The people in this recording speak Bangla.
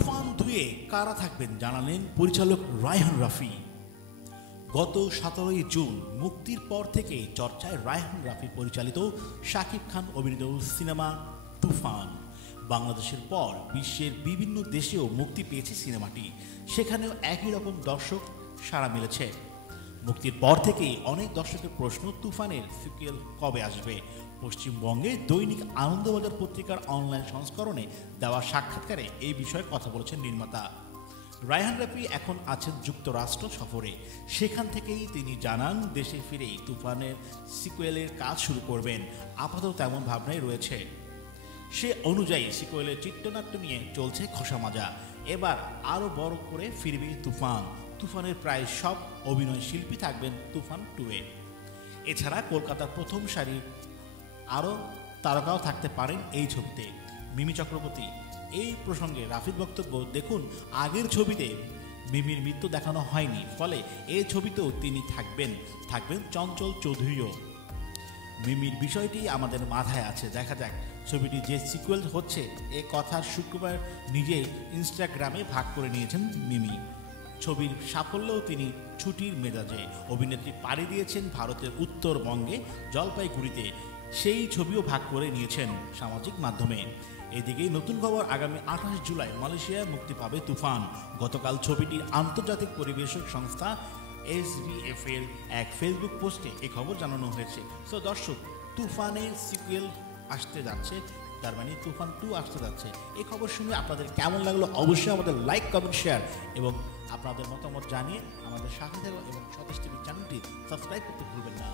তুফান 2-এ কারা থাকবেন জানালেন পরিচালক রায়হান রাফি। গত 17 জুন মুক্তির পর থেকে চর্চায় রায়হান রাফি পরিচালিত শাকিব খান অভিনীত সিনেমা তুফান। বাংলাদেশের পর বিশ্বের বিভিন্ন দেশেও মুক্তি পেয়েছে সিনেমাটি, সেখানেও একই রকম দর্শক সাড়া মিলেছে। মুক্তির পর থেকেই অনেক দর্শকের প্রশ্ন, তুফানের সিকুয়েল কবে আসবে। পশ্চিমবঙ্গে দৈনিক আনন্দবাজার পত্রিকার অনলাইন সংস্করণে দেওয়া সাক্ষাৎকারে এই বিষয়ে কথা বলেছেন নির্মাতা। রায়হান রাফি এখন আছেন যুক্তরাষ্ট্র সফরে, সেখান থেকেই তিনি জানান দেশে ফিরেই তুফানের সিকুয়েলের কাজ শুরু করবেন। আপাতত তেমন ভাবনাই রয়েছে। সে অনুযায়ী সিকুয়েলের চিত্রনাট্য নিয়ে চলছে খোসামজা। এবার আরও বড় করে ফিরবে তুফান। তুফানের প্রায় সব অভিনয় শিল্পী থাকবেন তুফান 2-এ। এছাড়া কলকাতার প্রথম সারির আরও তারকাও থাকতে পারেন এই ছবিতে। মিমি চক্রবর্তী। এই প্রসঙ্গে রাফির বক্তব্য, দেখুন, আগের ছবিতে মিমির মৃত্যু দেখানো হয়নি, ফলে এই ছবিতেও তিনি থাকবেন চঞ্চল চৌধুরীও। মিমির বিষয়টি আমাদের মাথায় আছে, দেখা যাক। ছবিটি যে সিকুয়েল হচ্ছে এ কথা শুক্রবার নিজেই ইনস্টাগ্রামে ভাগ করে নিয়েছেন মিমি। ছবির সাফল্যও তিনি ছুটির মেজাজে। অভিনেত্রী পাড়ি দিয়েছেন ভারতের উত্তরবঙ্গে জলপাইগুড়িতে, সেই ছবিও ভাগ করে নিয়েছেন সামাজিক মাধ্যমে। এদিকে নতুন খবর, আগামী 28 জুলাই মালয়েশিয়ায় মুক্তি পাবে তুফান। গতকাল ছবিটির আন্তর্জাতিক পরিবেশক সংস্থা SBF এর এক ফেসবুক পোস্টে এই খবর জানানো হয়েছে। তো দর্শক, তুফানের সিকুয়েল আসতে যাচ্ছে, তার মানে তুফান 2 আসতে যাচ্ছে। এই খবর শুনে আপনাদের কেমন লাগলো অবশ্যই আমাদের লাইক, কমেন্ট, শেয়ার এবং আপনাদের মতামত জানিয়ে আমাদের সাথে থাকুন এবং স্বদেশ টিভি চ্যানেলটি সাবস্ক্রাইব করতে ভুলবেন না।